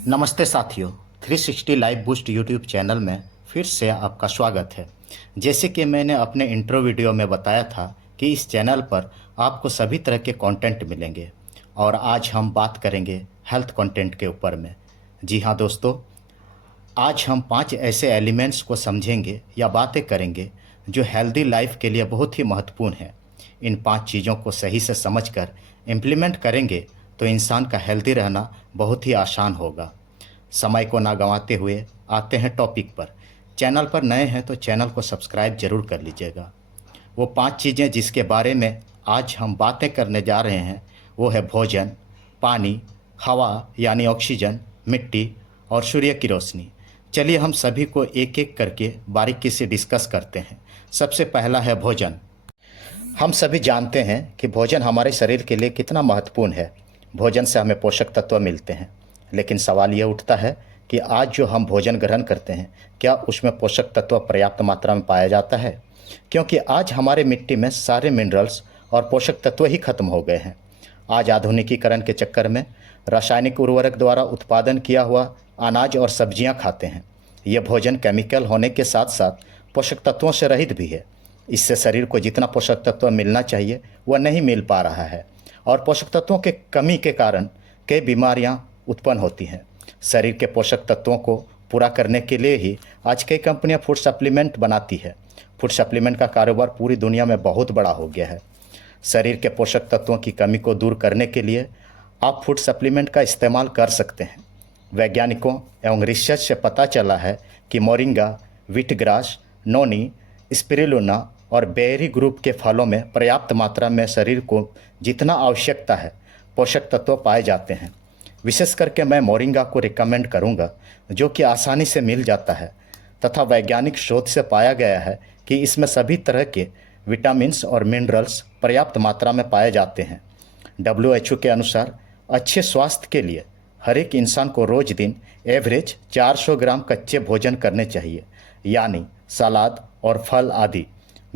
नमस्ते साथियों। 360 live boost YouTube channel में फिर से आपका स्वागत है। जैसे कि मैंने अपने इंट्रो वीडियो में बताया था कि इस चैनल पर आपको सभी तरह के कंटेंट मिलेंगे और आज हम बात करेंगे हेल्थ कंटेंट के ऊपर में। जी हाँ दोस्तों, आज हम 5 ऐसे एलिमेंट्स को समझेंगे या बातें करेंगे जो हेल्दी लाइफ के लिए बहुत ही महत्वपूर्ण है। इन 5 चीज़ों को सही से समझकर इम्प्लीमेंट करेंगे तो इंसान का हेल्दी रहना बहुत ही आसान होगा। समय को ना गंवाते हुए आते हैं टॉपिक पर। चैनल पर नए हैं तो चैनल को सब्सक्राइब जरूर कर लीजिएगा। वो 5 चीज़ें जिसके बारे में आज हम बातें करने जा रहे हैं वो है भोजन, पानी, हवा यानी ऑक्सीजन, मिट्टी और सूर्य की रोशनी। चलिए हम सभी को एक एक करके बारीकी से डिस्कस करते हैं। सबसे पहला है भोजन। हम सभी जानते हैं कि भोजन हमारे शरीर के लिए कितना महत्वपूर्ण है। भोजन से हमें पोषक तत्व मिलते हैं, लेकिन सवाल यह उठता है कि आज जो हम भोजन ग्रहण करते हैं क्या उसमें पोषक तत्व पर्याप्त मात्रा में पाया जाता है? क्योंकि आज हमारे मिट्टी में सारे मिनरल्स और पोषक तत्व ही खत्म हो गए हैं। आज आधुनिकीकरण के चक्कर में रासायनिक उर्वरक द्वारा उत्पादन किया हुआ अनाज और सब्जियां खाते हैं। यह भोजन केमिकल होने के साथ साथ पोषक तत्वों से रहित भी है। इससे शरीर को जितना पोषक तत्व मिलना चाहिए वह नहीं मिल पा रहा है और पोषक तत्वों के कमी के कारण कई बीमारियां उत्पन्न होती हैं। शरीर के पोषक तत्वों को पूरा करने के लिए ही आज कई कंपनियां फूड सप्लीमेंट बनाती है। फूड सप्लीमेंट का कारोबार पूरी दुनिया में बहुत बड़ा हो गया है। शरीर के पोषक तत्वों की कमी को दूर करने के लिए आप फूड सप्लीमेंट का इस्तेमाल कर सकते हैं। वैज्ञानिकों एवं रिसर्च से पता चला है कि मोरिंगा, व्हीटग्रास, नोनी, स्पिरुलिना और बेरी ग्रुप के फलों में पर्याप्त मात्रा में शरीर को जितना आवश्यकता है पोषक तत्व पाए जाते हैं। विशेष करके मैं मोरिंगा को रिकमेंड करूंगा, जो कि आसानी से मिल जाता है तथा वैज्ञानिक शोध से पाया गया है कि इसमें सभी तरह के विटामिन्स और मिनरल्स पर्याप्त मात्रा में पाए जाते हैं। WHO के अनुसार अच्छे स्वास्थ्य के लिए हर एक इंसान को रोज दिन एवरेज 400 ग्राम कच्चे भोजन करने चाहिए, यानी सलाद और फल आदि।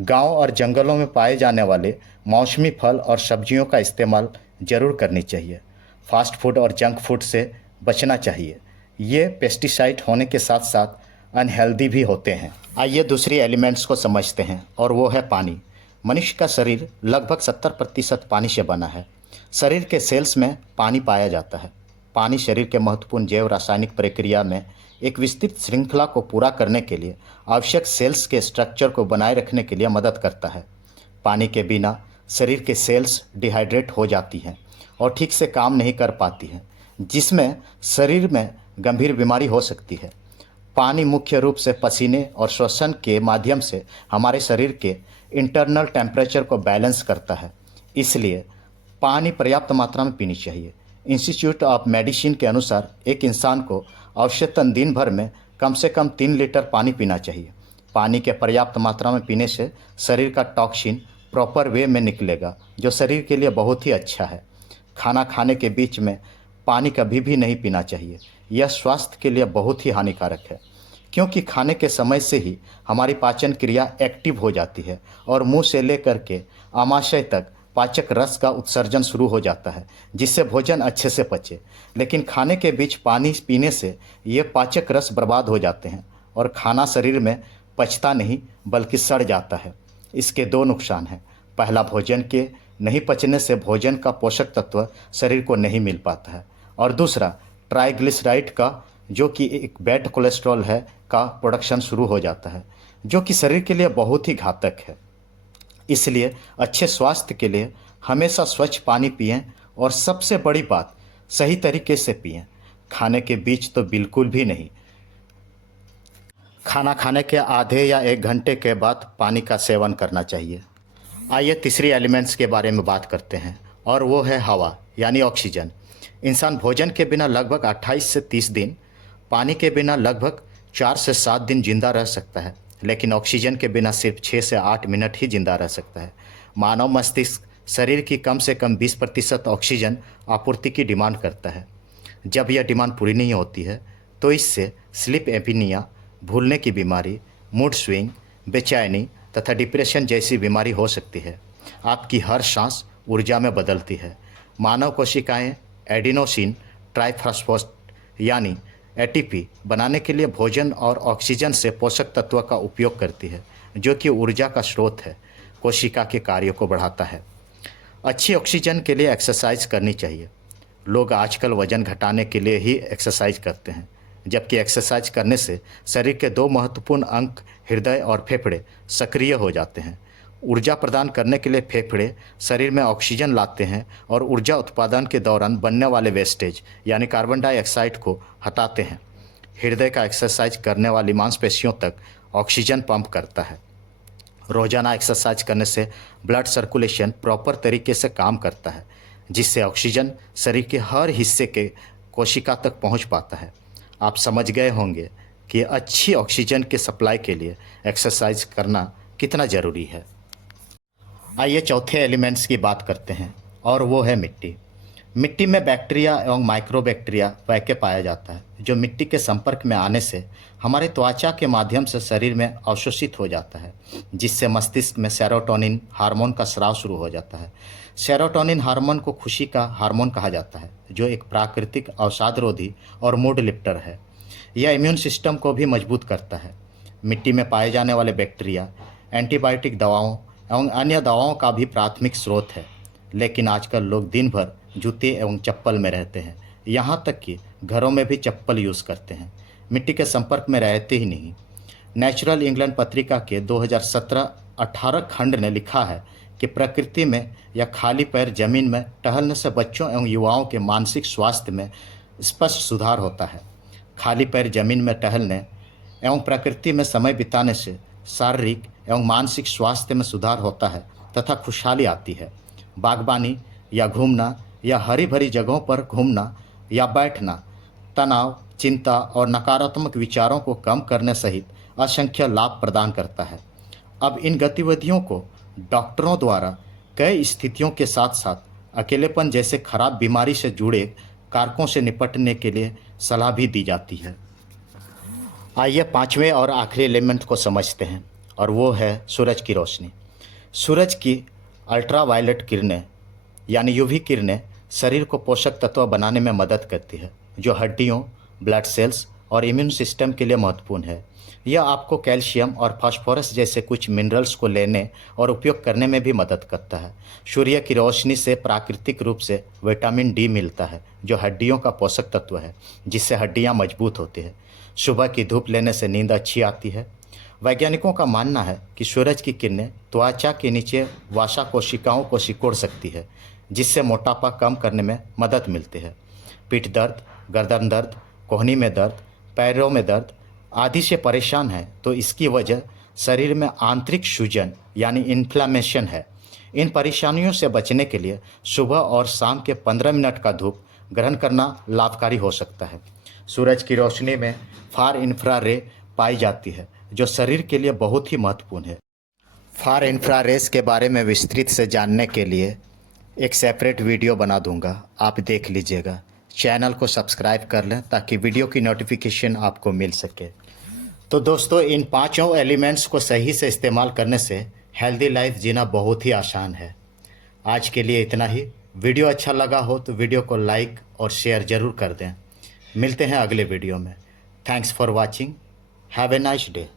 गांव और जंगलों में पाए जाने वाले मौसमी फल और सब्जियों का इस्तेमाल जरूर करनी चाहिए। फास्ट फूड और जंक फूड से बचना चाहिए। ये पेस्टिसाइड होने के साथ साथ अनहेल्दी भी होते हैं। आइए दूसरी एलिमेंट्स को समझते हैं और वो है पानी। मनुष्य का शरीर लगभग 70% पानी से बना है। शरीर के सेल्स में पानी पाया जाता है। पानी शरीर के महत्वपूर्ण जैव रासायनिक प्रक्रिया में एक विस्तृत श्रृंखला को पूरा करने के लिए आवश्यक सेल्स के स्ट्रक्चर को बनाए रखने के लिए मदद करता है। पानी के बिना शरीर के सेल्स डिहाइड्रेट हो जाती हैं और ठीक से काम नहीं कर पाती हैं, जिसमें शरीर में गंभीर बीमारी हो सकती है। पानी मुख्य रूप से पसीने और श्वसन के माध्यम से हमारे शरीर के इंटरनल टेम्परेचर को बैलेंस करता है। इसलिए पानी पर्याप्त मात्रा में पीनी चाहिए। इंस्टीट्यूट ऑफ मेडिसिन के अनुसार एक इंसान को औसतन दिन भर में कम से कम 3 लीटर पानी पीना चाहिए। पानी के पर्याप्त मात्रा में पीने से शरीर का टॉक्सिन प्रॉपर वे में निकलेगा, जो शरीर के लिए बहुत ही अच्छा है। खाना खाने के बीच में पानी कभी भी नहीं पीना चाहिए। यह स्वास्थ्य के लिए बहुत ही हानिकारक है, क्योंकि खाने के समय से ही हमारी पाचन क्रिया एक्टिव हो जाती है और मुंह से लेकर के आमाशय तक पाचक रस का उत्सर्जन शुरू हो जाता है, जिससे भोजन अच्छे से पचे। लेकिन खाने के बीच पानी पीने से ये पाचक रस बर्बाद हो जाते हैं और खाना शरीर में पचता नहीं बल्कि सड़ जाता है। इसके 2 नुकसान हैं। पहला, भोजन के नहीं पचने से भोजन का पोषक तत्व शरीर को नहीं मिल पाता है, और दूसरा, ट्राइग्लिसराइड का, जो कि एक बैड कोलेस्ट्रॉल है, का प्रोडक्शन शुरू हो जाता है, जो कि शरीर के लिए बहुत ही घातक है। इसलिए अच्छे स्वास्थ्य के लिए हमेशा स्वच्छ पानी पिएं और सबसे बड़ी बात, सही तरीके से पिएं। खाने के बीच तो बिल्कुल भी नहीं। खाना खाने के आधे या 1 घंटे के बाद पानी का सेवन करना चाहिए। आइए तीसरी एलिमेंट्स के बारे में बात करते हैं और वो है हवा यानी ऑक्सीजन। इंसान भोजन के बिना लगभग 28 से 30 दिन, पानी के बिना लगभग 4 से 7 दिन जिंदा रह सकता है, लेकिन ऑक्सीजन के बिना सिर्फ 6 से 8 मिनट ही जिंदा रह सकता है। मानव मस्तिष्क शरीर की कम से कम 20% ऑक्सीजन आपूर्ति की डिमांड करता है। जब यह डिमांड पूरी नहीं होती है तो इससे स्लीप एपनिया, भूलने की बीमारी, मूड स्विंग, बेचैनी तथा डिप्रेशन जैसी बीमारी हो सकती है। आपकी हर सांस ऊर्जा में बदलती है। मानव कोशिकाएं एडिनोसिन ट्राइफॉस्फेट यानी एटीपी बनाने के लिए भोजन और ऑक्सीजन से पोषक तत्व का उपयोग करती है, जो कि ऊर्जा का स्रोत है, कोशिका के कार्यों को बढ़ाता है। अच्छी ऑक्सीजन के लिए एक्सरसाइज करनी चाहिए। लोग आजकल वजन घटाने के लिए ही एक्सरसाइज करते हैं, जबकि एक्सरसाइज करने से शरीर के दो महत्वपूर्ण अंग हृदय और फेफड़े सक्रिय हो जाते हैं। ऊर्जा प्रदान करने के लिए फेफड़े शरीर में ऑक्सीजन लाते हैं और ऊर्जा उत्पादन के दौरान बनने वाले वेस्टेज यानी कार्बन डाइऑक्साइड को हटाते हैं। हृदय का एक्सरसाइज करने वाली मांसपेशियों तक ऑक्सीजन पंप करता है। रोजाना एक्सरसाइज करने से ब्लड सर्कुलेशन प्रॉपर तरीके से काम करता है, जिससे ऑक्सीजन शरीर के हर हिस्से के कोशिका तक पहुंच पाता है। आप समझ गए होंगे कि अच्छी ऑक्सीजन के सप्लाई के लिए एक्सरसाइज करना कितना ज़रूरी है। आइए चौथे एलिमेंट्स की बात करते हैं, और वो है मिट्टी। मिट्टी में बैक्टीरिया एवं माइक्रोबैक्टीरिया वैके पाया जाता है, जो मिट्टी के संपर्क में आने से हमारे त्वचा के माध्यम से शरीर में अवशोषित हो जाता है, जिससे मस्तिष्क में सेरोटोनिन हार्मोन का स्राव शुरू हो जाता है। सेरोटोनिन हार्मोन को खुशी का हार्मोन कहा जाता है, जो एक प्राकृतिक अवसादरोधी और मूड लिफ्टर है। यह इम्यून सिस्टम को भी मजबूत करता है। मिट्टी में पाए जाने वाले बैक्टीरिया एंटीबायोटिक दवाओं एवं अन्य दवाओं का भी प्राथमिक स्रोत है, लेकिन आजकल लोग दिन भर जूते एवं चप्पल में रहते हैं, यहाँ तक कि घरों में भी चप्पल यूज़ करते हैं, मिट्टी के संपर्क में रहते ही नहीं। नेचुरल इंग्लैंड पत्रिका के 2017-18 खंड ने लिखा है कि प्रकृति में या खाली पैर जमीन में टहलने से बच्चों एवं युवाओं के मानसिक स्वास्थ्य में स्पष्ट सुधार होता है। खाली पैर जमीन में टहलने एवं प्रकृति में समय बिताने से शारीरिक एवं मानसिक स्वास्थ्य में सुधार होता है तथा खुशहाली आती है। बागवानी या घूमना या हरी भरी जगहों पर घूमना या बैठना तनाव, चिंता और नकारात्मक विचारों को कम करने सहित असंख्य लाभ प्रदान करता है। अब इन गतिविधियों को डॉक्टरों द्वारा कई स्थितियों के साथ साथ अकेलेपन जैसे खराब बीमारी से जुड़े कारकों से निपटने के लिए सलाह भी दी जाती है। आइए पांचवें और आखिरी एलिमेंट को समझते हैं, और वो है सूरज की रोशनी। सूरज की अल्ट्रावायलेट किरणें यानी यूवी किरणें शरीर को पोषक तत्व बनाने में मदद करती है, जो हड्डियों, ब्लड सेल्स और इम्यून सिस्टम के लिए महत्वपूर्ण है। यह आपको कैल्शियम और फास्फोरस जैसे कुछ मिनरल्स को लेने और उपयोग करने में भी मदद करता है। सूर्य की रोशनी से प्राकृतिक रूप से विटामिन डी मिलता है, जो हड्डियों का पोषक तत्व है, जिससे हड्डियां मजबूत होती है। सुबह की धूप लेने से नींद अच्छी आती है। वैज्ञानिकों का मानना है कि सूरज की किरणें त्वचा के नीचे वसा कोशिकाओं को सिकोड़ सकती है, जिससे मोटापा कम करने में मदद मिलती है। पीठ दर्द, गर्दन दर्द, कोहनी में दर्द, पैरों में दर्द आदि से परेशान है तो इसकी वजह शरीर में आंतरिक सूजन यानी इन्फ्लामेशन है। इन परेशानियों से बचने के लिए सुबह और शाम के 15 मिनट का धूप ग्रहण करना लाभकारी हो सकता है। सूरज की रोशनी में फार इंफ्रारेड पाई जाती है, जो शरीर के लिए बहुत ही महत्वपूर्ण है। फार इंफ्रारेड के बारे में विस्तृत से जानने के लिए एक सेपरेट वीडियो बना दूंगा, आप देख लीजिएगा। चैनल को सब्सक्राइब कर लें ताकि वीडियो की नोटिफिकेशन आपको मिल सके। तो दोस्तों, इन पांचों एलिमेंट्स को सही से इस्तेमाल करने से हेल्दी लाइफ जीना बहुत ही आसान है। आज के लिए इतना ही। वीडियो अच्छा लगा हो तो वीडियो को लाइक और शेयर ज़रूर कर दें। मिलते हैं अगले वीडियो में। Thanks for watching. Have a nice day.